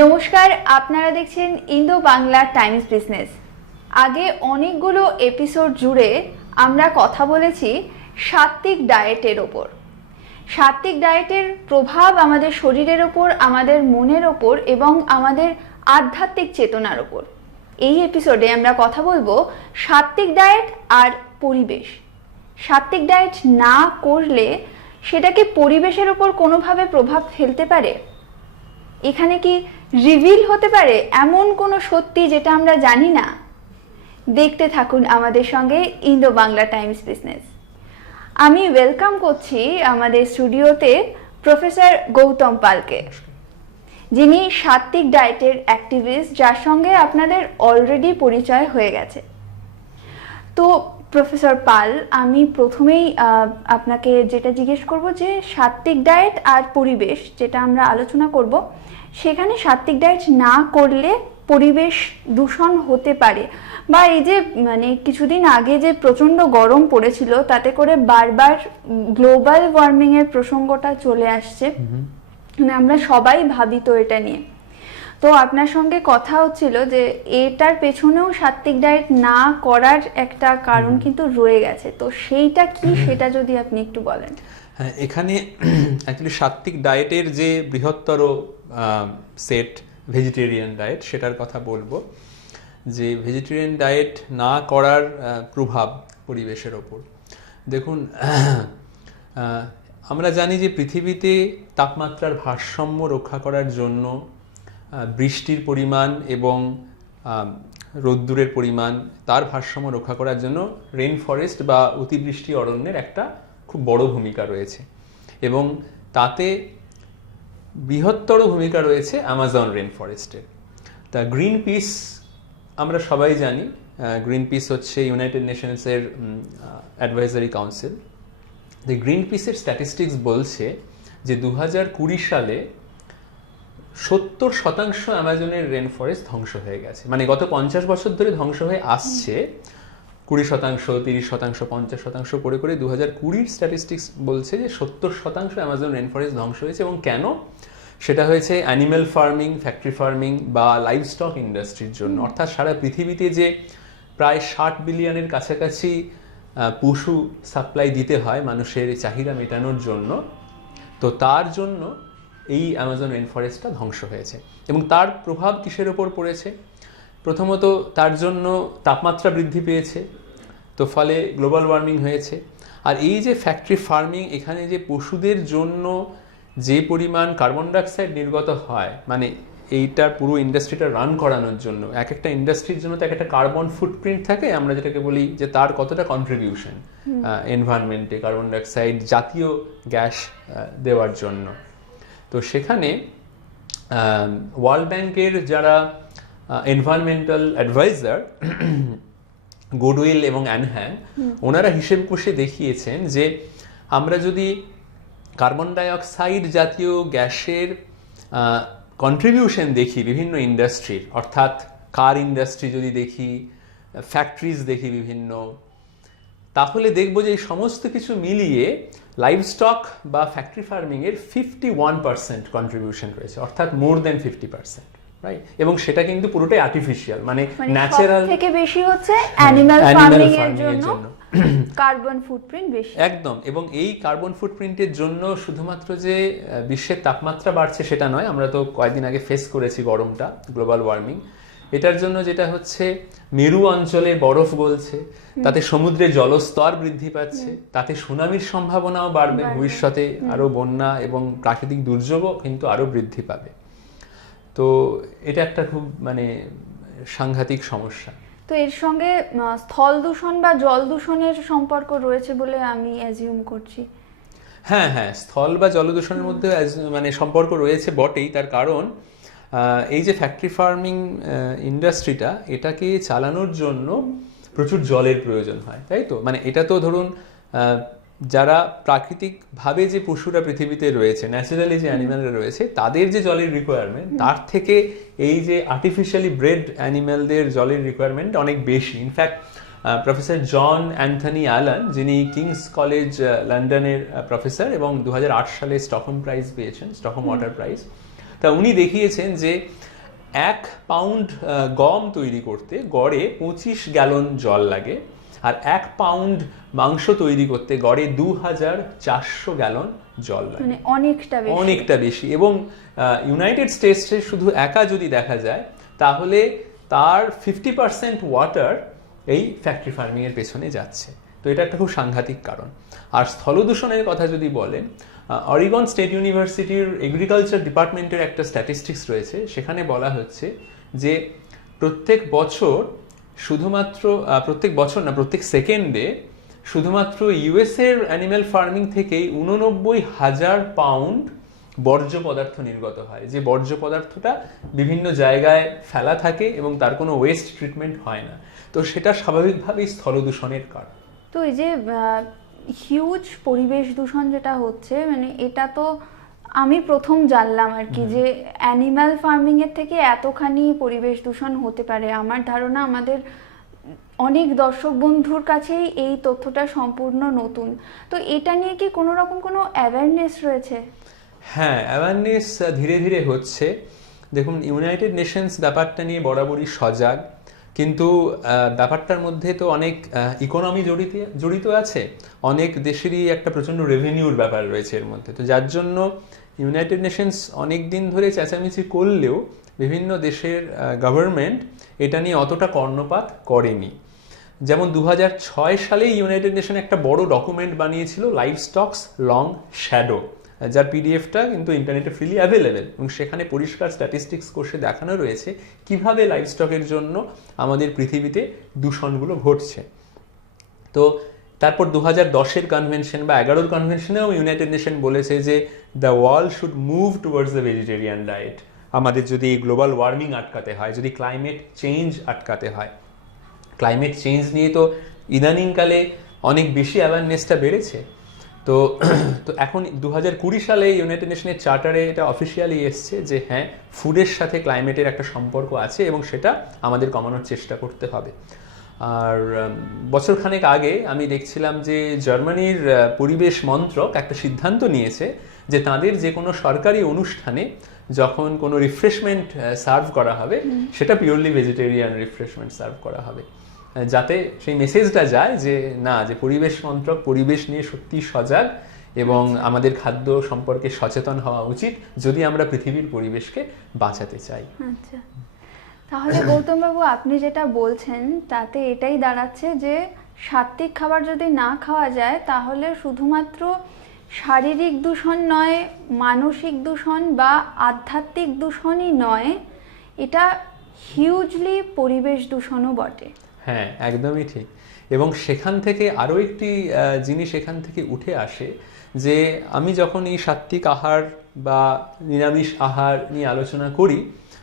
নমস্কার, আপনারা দেখছেন ইন্দো বাংলা টাইমস বিজনেস। আগে অনেকগুলো এপিসোড জুড়ে আমরা কথা বলেছি সাত্ত্বিক ডায়েটের ওপর। সাত্ত্বিক ডায়েটের প্রভাব আমাদের শরীরের ওপর, আমাদের মনের ওপর এবং আমাদের আধ্যাত্মিক চেতনার ওপর। এই এপিসোডে আমরা কথা বলব সাত্ত্বিক ডায়েট আর পরিবেশ। সাত্ত্বিক ডায়েট না করলে সেটাকে পরিবেশের ওপর কোনোভাবে প্রভাব ফেলতে পারে? এখানে কি রিভিল হতে পারে এমন কোনো সত্যি যেটা আমরা জানি না? দেখতে থাকুন আমাদের সঙ্গে ইন্দো বাংলা টাইমস বিজনেস। আমি ওয়েলকাম করছি আমাদের স্টুডিওতে প্রফেসর গৌতম পালকে, যিনি সাত্ত্বিক ডায়েটের অ্যাক্টিভিস্ট যার সঙ্গে আপনাদের অলরেডি পরিচয় হয়ে গেছে। তো প্রফেসর পাল আমি প্রথমেই আপনাকে যেটা জিজ্ঞেস করব যে সাত্ত্বিক ডায়েট আর পরিবেশ যেটা আমরা আলোচনা করব সেখানে সাত্ত্বিক ডায়েট না করলে পরিবেশ দূষণ হতে পারে। বা এই যে মানে কিছুদিন আগে যে প্রচণ্ড গরম পড়েছিল তাতে করে বারবার গ্লোবাল ওয়ার্মিংয়ের প্রসঙ্গটা চলে আসছে। মানে আমরা সবাই ভাবি তো এটা নিয়ে। তো আপনার সঙ্গে কথা হচ্ছিল যে এটার পেছনেও সাত্ত্বিক ডায়েট না করার একটা কারণ কিন্তু রয়ে গেছে। তো সেইটা কি? সেটা যদি আপনি একটু বলেন। হ্যাঁ এখানে অ্যাকচুয়ালি সাত্ত্বিক ডায়েটের যে বৃহত্তর সেট ভেজিটেরিয়ান ডায়েট সেটার কথা বলব। যে ভেজিটেরিয়ান ডায়েট না করার প্রভাব পরিবেশের ওপর। দেখুন আমরা জানি যে পৃথিবীতে তাপমাত্রার ভারসাম্য রক্ষা করার জন্য বৃষ্টির পরিমাণ এবং রোদ্দুরের পরিমাণ, তার ভারসাম্য রক্ষা করার জন্য রেন ফরেস্ট বা অতিবৃষ্টি অরণ্যের একটা খুব বড় ভূমিকা রয়েছে। এবং তাতে বৃহত্তর ভূমিকা রয়েছে অ্যামাজন রেন ফরেস্টের তা গ্রিন পিস আমরা সবাই জানি গ্রিন পিস হচ্ছে ইউনাইটেড নেশনসের অ্যাডভাইজারি কাউন্সিল গ্রিন পিসের স্ট্যাটিস্টিক্স বলছে যে দু হাজার কুড়ি সালে সত্তর শতাংশ অ্যামাজনের রেন ফরেস্ট ধ্বংস হয়ে গেছে। মানে গত পঞ্চাশ বছর ধরে ধ্বংস হয়ে আসছে। কুড়ি শতাংশ তিরিশ শতাংশ পঞ্চাশ শতাংশ করে করে দু হাজার কুড়ির স্ট্যাটিস্টিক্স বলছে যে সত্তর শতাংশ অ্যামাজন রেন ফরেস্ট ধ্বংস হয়েছে এবং কেন? সেটা হয়েছে অ্যানিম্যাল ফার্মিং ফ্যাক্টরি ফার্মিং বা লাইভ স্টক ইন্ডাস্ট্রির জন্য। অর্থাৎ সারা পৃথিবীতে যে প্রায় ষাট বিলিয়নের কাছাকাছি পশু সাপ্লাই দিতে হয় মানুষের চাহিদা মেটানোর জন্য তো তার জন্য এই অ্যামাজন রেন ফরেস্টটা ধ্বংস হয়েছে। এবং তার প্রভাব কিসের ওপর পড়েছে? প্রথমত তার জন্য তাপমাত্রা বৃদ্ধি পেয়েছে তো ফলে গ্লোবাল ওয়ার্মিং হয়েছে। আর এই যে ফ্যাক্টরি ফার্মিং এখানে যে পশুদের জন্য যে পরিমাণ কার্বন ডাইঅক্সাইড নির্গত হয় মানে এইটার পুরো ইন্ডাস্ট্রিটা রান করানোর জন্য এক একটা ইন্ডাস্ট্রির জন্য তো এক একটা কার্বন ফুটপ্রিন্ট থাকে আমরা যেটাকে বলি যে তার কতটা কন্ট্রিবিউশন এনভায়রনমেন্টে কার্বন ডাইঅক্সাইড জাতীয় গ্যাস দেওয়ার জন্য। তো সেখানে ওয়ার্ল্ড ব্যাংকের যারা এনভায়রনমেন্টাল অ্যাডভাইজার গুডউইল এবং অ্যানহ্যাং ওনারা হিসেব কষে দেখিয়েছেন যে আমরা যদি কার্বন ডাইঅক্সাইড জাতীয় গ্যাসের কন্ট্রিবিউশন দেখি বিভিন্ন ইন্ডাস্ট্রির অর্থাৎ কার ইন্ডাস্ট্রি যদি দেখি ফ্যাক্টরিজ দেখি বিভিন্ন তাহলে দেখব যে এই সমস্ত কিছু মিলিয়ে লাইভ স্টক বা ফ্যাক্টরি ফার্মিং এর ফিফটি ওয়ান পার্সেন্ট কন্ট্রিবিউশন রয়েছে অর্থাৎ more than fifty percent right এবং সেটা কিন্তু পুরোটাই আর্টিফিশিয়াল মানে মানে ন্যাচারাল থেকে বেশি হচ্ছে animal ফার্মিং এর জন্য। কার্বন ফুটপ্রিন্ট বেশি। একদম এবং এই কার্বন ফুটপ্রিন্টের জন্য শুধুমাত্র যে বিশ্বের তাপমাত্রা বাড়ছে সেটা নয় আমরা তো কয়েকদিন আগে ফেস করেছি গরমটা গ্লোবাল ওয়ার্মিং এটার জন্য যেটা হচ্ছে মেরু অঞ্চলে বরফ গলছে তাতে সমুদ্রে জলস্তর বৃদ্ধি পাচ্ছে তাতে সুনামির সম্ভাবনাও বাড়বে ভবিষ্যতে আরও বন্যা এবং প্রাকৃতিক দুর্যোগও কিন্তু আরও বৃদ্ধি পাবে। তো এটা একটা খুব মানে সাংঘাতিক সমস্যা। তো এর সঙ্গে স্থল দূষণ বা জল দূষণের সম্পর্ক রয়েছে বলে আমি অ্যাজিউম করছি। হ্যাঁ হ্যাঁ স্থল বা জলদূষণের মধ্যে as- মানে সম্পর্ক রয়েছে বটেই তার কারণ এই যে ফ্যাক্টরি ফার্মিং ইন্ডাস্ট্রিটা এটাকে চালানোর জন্য প্রচুর জলের প্রয়োজন হয় তাই তো? মানে এটা তো ধরুন যারা প্রাকৃতিকভাবে যে পশুরা পৃথিবীতে রয়েছে ন্যাচারালি যে অ্যানিম্যালরা রয়েছে তাদের যে জলের রিকোয়ারমেন্ট তার থেকে এই যে আর্টিফিশিয়ালি ব্রেড অ্যানিম্যালদের জলের রিকোয়ারমেন্ট অনেক বেশি। In fact professor John Anthony Allan যিনি কিংস কলেজ লন্ডনের প্রফেসর এবং দু হাজার আট সালে স্টকহোম প্রাইজ পেয়েছেন স্টকহোম ওয়াটার প্রাইজ তা উনি দেখিয়েছেন যে এক পাউন্ড গম তৈরি করতে গড়ে পঁচিশ গ্যালন জল লাগে আর এক পাউন্ড মাংস তৈরি করতে গড়ে দু হাজার চারশো গ্যালন জল লাগে। মানে অনেকটা অনেকটা বেশি। এবং ইউনাইটেড স্টেটসে শুধু একা যদি দেখা যায় তাহলে তার ফিফটি পার্সেন্ট ওয়াটার এই ফ্যাক্টরি ফার্মিং এর পেছনে যাচ্ছে। তো এটা একটা খুব সাংঘাতিক কারণ। আর স্থলদূষণের কথা যদি বলেন অরিগন স্টেট ইউনিভার্সিটির এগ্রিকালচার ডিপার্টমেন্টের একটা স্ট্যাটিস্টিক্স রয়েছে। সেখানে বলা হচ্ছে যে প্রত্যেক বছর শুধুমাত্র প্রত্যেক বছর না, প্রত্যেক সেকেন্ডে শুধুমাত্র ইউএস এর অ্যানিম্যাল ফার্মিং থেকেই উননব্বই হাজার পাউন্ড বর্জ্য পদার্থ নির্গত হয়। যে বর্জ্য পদার্থটা বিভিন্ন জায়গায় ফেলা থাকে এবং তার কোনো ওয়েস্ট ট্রিটমেন্ট হয় না। তো সেটা স্বাভাবিকভাবেই স্থলদূষণের কারণ। তো এই যে হিউজ পরিবেশ দূষণ যেটা হচ্ছে মানে এটা তো আমি প্রথম জানলাম আর কি যে অ্যানিম্যাল ফার্মিং এর থেকে এতখানি পরিবেশ দূষণ হতে পারে। আমার ধারণা আমাদের অনেক দর্শক বন্ধুর কাছেই এই তথ্যটা সম্পূর্ণ নতুন। তো এটা নিয়ে কি কোনো রকম কোনো অ্যাওয়ারনেস রয়েছে? হ্যাঁ অ্যাওয়ারনেস ধীরে ধীরে হচ্ছে। দেখুন ইউনাইটেড নেশনস ব্যাপারটা নিয়ে বরাবরই সজাগ। কিন্তু ব্যাপারটার মধ্যে তো অনেক ইকোনমি জড়িত জড়িত আছে। অনেক দেশেরই একটা প্রচণ্ড রেভিনিউর ব্যাপার রয়েছে এর মধ্যে। তো যার জন্য ইউনাইটেড নেশনস অনেক দিন ধরে চেঁচামেচি করলেও বিভিন্ন দেশের গভর্নমেন্ট এটা নিয়ে অতটা কর্ণপাত করেনি। যেমন দু সালে ইউনাইটেড নেশন একটা বড় ডকুমেন্ট বানিয়েছিল লাইফ স্টকস লং শ্যাডো যার পিডিএফটা কিন্তু ইন্টারনেটে ফ্রিলি অ্যাভেলেবেল এবং সেখানে পরিষ্কার স্ট্যাটিস্টিক্স কোর্সে দেখানো রয়েছে কীভাবে লাইফ স্টকের জন্য আমাদের পৃথিবীতে দূষণগুলো ঘটছে। তো তারপর দু হাজার দশের কনভেনশন বা এগারোর কনভেনশনেও ইউনাইটেড নেশন বলেছে যে the world should move towards the vegetarian diet আমাদের যদি গ্লোবাল ওয়ার্মিং আটকাতে হয়, যদি ক্লাইমেট চেঞ্জ আটকাতে হয়। ক্লাইমেট চেঞ্জ নিয়ে তো ইদানিংকালে অনেক বেশি অ্যাওয়ারনেসটা বেড়েছে। তো তো এখন দু হাজার কুড়ি সালে ইউনাইটেড নেশনের চার্টারে এটা অফিসিয়ালি এসছে যে হ্যাঁ ফুডের সাথে ক্লাইমেটের একটা সম্পর্ক আছে এবং সেটা আমাদের কমানোর চেষ্টা করতে হবে। আর বছরখানেক আগে আমি দেখছিলাম যে জার্মানির পরিবেশ মন্ত্রক একটা সিদ্ধান্ত নিয়েছে যে তাদের যে কোনো সরকারি অনুষ্ঠানে যখন কোনো রিফ্রেশমেন্ট সার্ভ করা হবে সেটা পিওরলি ভেজিটেরিয়ান রিফ্রেশমেন্ট সার্ভ করা হবে। যাতে সেই মেসেজটা যায় যে, না, যে পরিবেশ মন্ত্রক, পরিবেশ নিয়ে সত্যি সজাগ এবং আমাদের খাদ্য সম্পর্কে সচেতন হওয়া উচিত যদি আমরা পৃথিবীর পরিবেশকে বাঁচাতে চাই। আচ্ছা। তাহলে গৌতম বাবু আপনি যেটা বলছেন, তাতে এটাই দাঁড়াচ্ছে যে সাত্বিক খাবার যদি না খাওয়া যায়, তাহলে শুধুমাত্র শারীরিক দূষণ নয়, মানসিক দূষণ বা আধ্যাত্মিক দূষণই নয়, এটা হিউজলি পরিবেশ দূষণও বটে। হ্যাঁ একদমই ঠিক। এবং সেখান থেকে আরও একটি জিনিস এখান থেকে উঠে আসে যে আমি যখন এই সাত্বিক আহার বা নিরামিষ আহার নিয়ে আলোচনা করি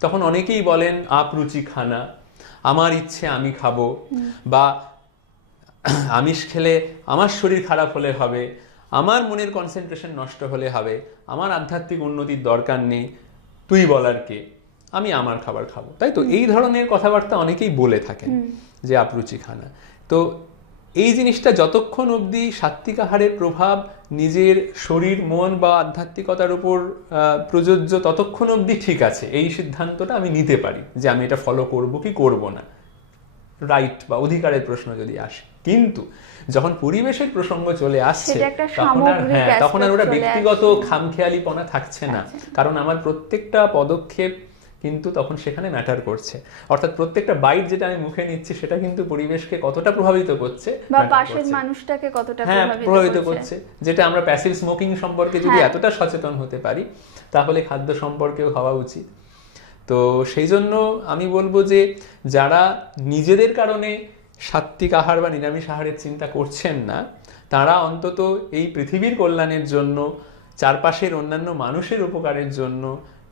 তখন অনেকেই বলেন আপরুচি খানা আমার ইচ্ছে আমি খাব। বা আমিষ খেলে আমার শরীর খারাপ হলে হবে আমার মনের কনসেন্ট্রেশন নষ্ট হলে হবে আমার আধ্যাত্মিক উন্নতির দরকার নেই তুই বলার কে আমি আমার খাবার খাব। তাই তো? এই ধরনের কথাবার্তা অনেকেই বলে থাকেন। যে আপরুচি খানা। তো এই জিনিসটা যতক্ষণ অবধি সাত্বিক আহারের প্রভাব নিজের শরীর মন বা আধ্যাত্মিকতার উপর প্রযোজ্য ততক্ষণ অবধি ঠিক আছে এই সিদ্ধান্তটা আমি নিতে পারি যে আমি এটা ফলো করব কি করব না। রাইট বা অধিকারের প্রশ্ন যদি আসে। কিন্তু যখন পরিবেশের প্রসঙ্গ চলে আসছে তখন আর হ্যাঁ তখন আর ওটা ব্যক্তিগত খামখেয়ালিপনা থাকছে না। আচ্ছা। কারণ আমার প্রত্যেকটা পদক্ষেপ কিন্তু তখন সেখানে ম্যাটার করছে। অর্থাৎ প্রত্যেকটা বাইট যেটা আমি মুখে নিচ্ছি সেটা কিন্তু পরিবেশকে কতটা প্রভাবিত করছে বা পাশের মানুষটাকে কতটা হ্যাঁ প্রভাবিত করছে। যেটা আমরা প্যাসিভ স্মোকিং সম্পর্কে যদি হ্যাঁ। এতটা সচেতন হতে পারি তাহলে খাদ্য সম্পর্কেও হওয়া উচিত। তো সেই জন্য আমি বলব যে যারা নিজেদের কারণে সাত্বিক আহার বা নিরামিষ আহারের চিন্তা করছেন না তারা অন্তত এই পৃথিবীর কল্যাণের জন্য চারপাশের অন্যান্য মানুষের উপকারের জন্য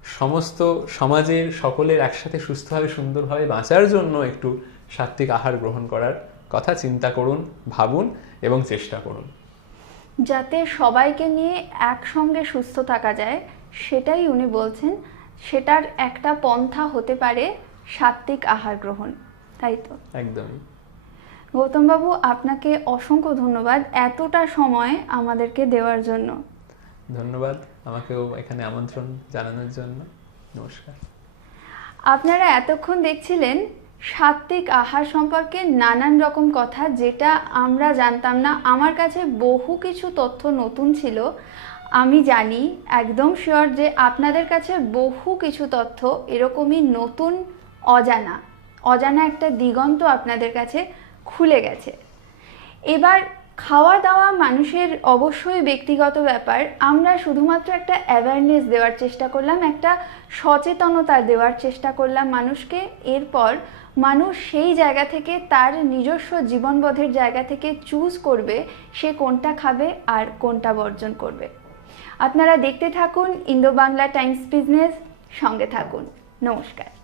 সমস্ত সমাজের সকলের একসাথে সুস্থভাবে সুন্দরভাবে বাঁচার জন্য একটু সাত্বিক আহার গ্রহণ করার কথা চিন্তা করুন ভাবুন এবং চেষ্টা করুন। যাতে সবাইকে নিয়ে একসঙ্গে সুস্থ থাকা যায় সেটাই উনি বলছেন। সেটার একটা পন্থা হতে পারে সাত্বিক আহার গ্রহণ তাই তো? একদমই। গৌতমবাবু আপনাকে অসংখ্য ধন্যবাদ এতটা সময় আমাদেরকে দেওয়ার জন্য। ধন্যবাদ আমাকেও এখানে আমন্ত্রণ জানানোর জন্য। নমস্কার। আপনারা এতক্ষণ দেখছিলেন সাত্ত্বিক আহার সম্পর্কে নানান রকম কথা যেটা আমরা জানতাম না। আমার কাছে বহু কিছু তথ্য নতুন ছিল। আমি জানি, একদম শিওর যে আপনাদের কাছে বহু কিছু তথ্য এরকমই নতুন, অজানা অজানা একটা দিগন্ত আপনাদের কাছে খুলে গেছে। এবার খাওয়া দাওয়া মানুষের অবশ্যই ব্যক্তিগত ব্যাপার। আমরা শুধুমাত্র একটা অ্যাওয়ারনেস দেওয়ার চেষ্টা করলাম, একটা সচেতনতা দেওয়ার চেষ্টা করলাম মানুষকে। এরপর মানুষ সেই জায়গা থেকে তার নিজস্ব জীবনবোধের জায়গা থেকে চুজ করবে সে কোনটা খাবে আর কোনটা বর্জন করবে। আপনারা দেখতে থাকুন ইন্দো বাংলা টাইমস বিজনেস সঙ্গে থাকুন। নমস্কার।